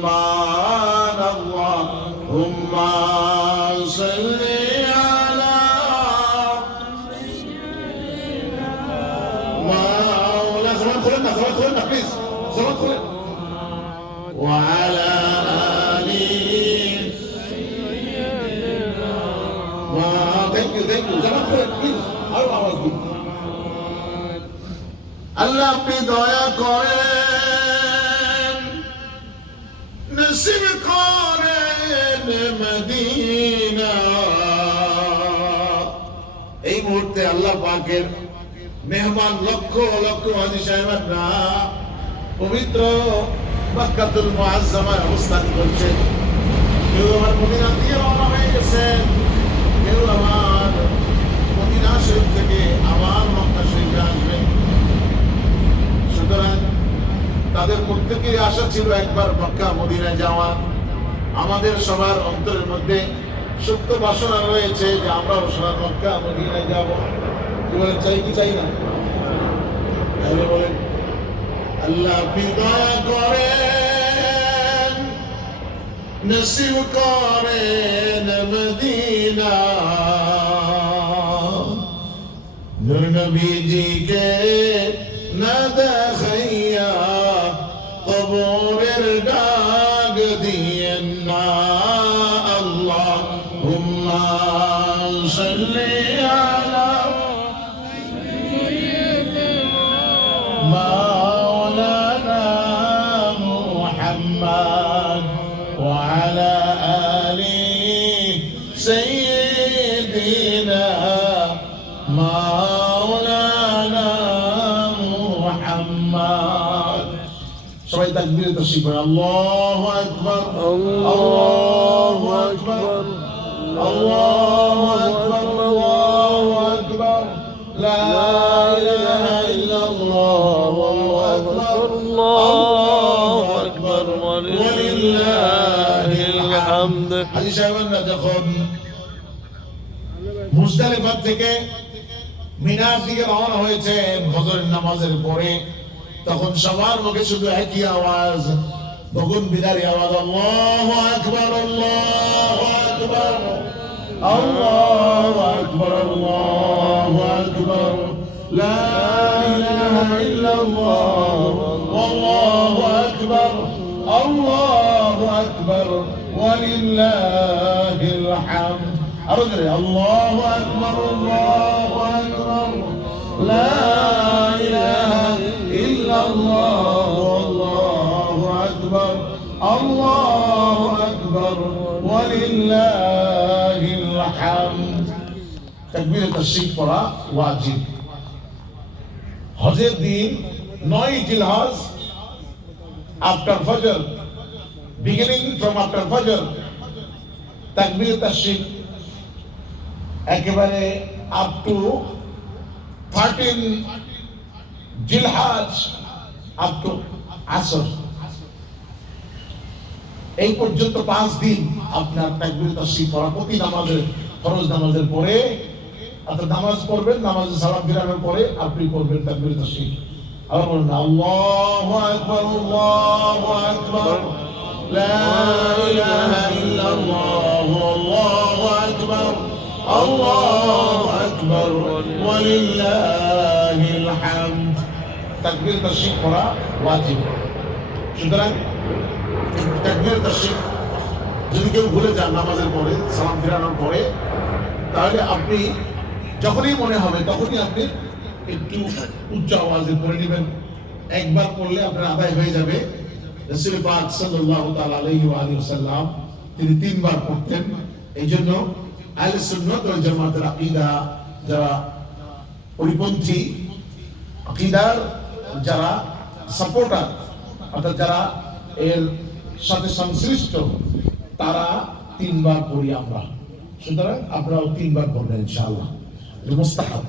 মুসলমান আল্লাহুম্মা সাল্লি আলা মাওলা জবান খোলেন না প্লিজ জবান খোলেন ওয়া আলা আলি থ্যাংক ইউ জবান খোলেন প্লিজ আরো আওয়াজ দিন আল্লাহ আপনি দয়া করেন নসিব করেন মদিনা এই মুহূর্তে আল্লাহ পাকের মেহমান লক্ষ লক্ষ হাজী সাহেবরা পবিত্র মক্কাতুল মুআজ্জামায় অবস্থান করছেন কেউ আমার মদিনা থেকে রওনা হয়ে গেছেন কেউ আমার মদিনা শরীফ থেকে আবার মক্কা শরীফে আসবেন সুতরাং তাদের প্রত্যেকের আশা ছিল একবার মক্কা মদিনায় যাওয়া আমাদের সবার অন্তরের মধ্যে সুপ্ত বাসনা রয়েছে যে আমরাও সবার মক্কা মদিনায় যাব কি বলেন চাই কি চাই না তাহলে বলেন আল্লাহ আপনি দয়া করেন নসিব করেন মদিনা নূর নবীজিকে না দেখাইয়া কবরের ডাক দিয়েন না আল্লাহুম্মা সাল্লি আলা মাওলানা মুহাম্মদ ওয়া আলা আলি সাইয়্যিদিনা মাওলানা মুহাম্মদ সবাই তাকবীর তাশরীফ করেন আল্লাহু আকবার আল্লাহু আকবার আল্লাহু আকবার আল্লাহু আকবার লা ইলাহা ইল্লাল্লাহ আল্লাহু আকবার ওয়া লিল্লাহিল হামদ হাজী সাহেবরা যখন মুজদালিফা থেকে মিনার দিকে রওনা হয়েছে ফজরের নামাজের পরে তখন সবার মুখে শুধু একই আওয়াজ বগুন বিদারি আওয়াজ আল্লাহু আকবার আল্লাহু আকবার আল্লাহু আকবার আল্লাহু আকবার লা ইলাহা ইল্লাল্লাহ আল্লাহু আকবার আল্লাহু আকবার ওয়া লিল্লাহিল হামদ আরো জোরে আল্লাহু আকবার আল্লাহু আকবার লা ইলাহা ইল্লাল্লাহ আল্লাহু আকবার আল্লাহু আকবার ওয়া লিল্লাহিল হামদ তাকবীরে তাশরীফ পড়া ওয়াজিব হজের দিন 9 জিলহজ আফটার ফজর বিগিনিং ফ্রম আফটার ফজর তাকবীরে তাশরীফ একেবারে আপ টু 13 জিলহজ আপ টু আসর এই পর্যন্ত 5 দিন আপনার তাকবীর তাশরীফ পড়া প্রতি নামাজের ফরজ নামাজের পরে আপনি নামাজ পড়বেন নামাজে সালাম ফিরানোর পরে আপনি পড়বেন তাকবীর তাশরীফ আর বলুন আল্লাহু আকবার আল্লাহু আকবার লা ইলাহা ইল্লাল্লাহ আল্লাহু আকবার আল্লাহু আকবার ওয়া লিল্লাহিল হামদ তাকবীর তাশরীফ পড়া ওয়াজিব সুতরাং তাকবীর তাশরীফ যদি কেউ ভুলে যান নামাজের পরে সালাম ফিরানোর পরে তাহলে আপনি যখনই মনে হবে তখনই আপনি একটু উচ্চ আওয়াজে পড়ে নেবেন একবার পড়লে আপনার আদায় হয়ে যাবে রাসূল পাক সাল্লাল্লাহু তাআলা আলাইহি ওয়া আলিহি ওয়াসাল্লাম তিনি 3 বার পড়তেন এইজন্য আহলে সুন্নাত ওয়াল জামাতের আকীদা যারা পরিপন্থী আকীদার যারা সাপোর্টার অর্থাৎ যারা এর সাথে সংশ্লিষ্ট তারা 3 বার পড়ি আমরা সুতরাং আপনারাও 3 বার পড়বেন ইনশাআল্লাহ মুস্তাহাব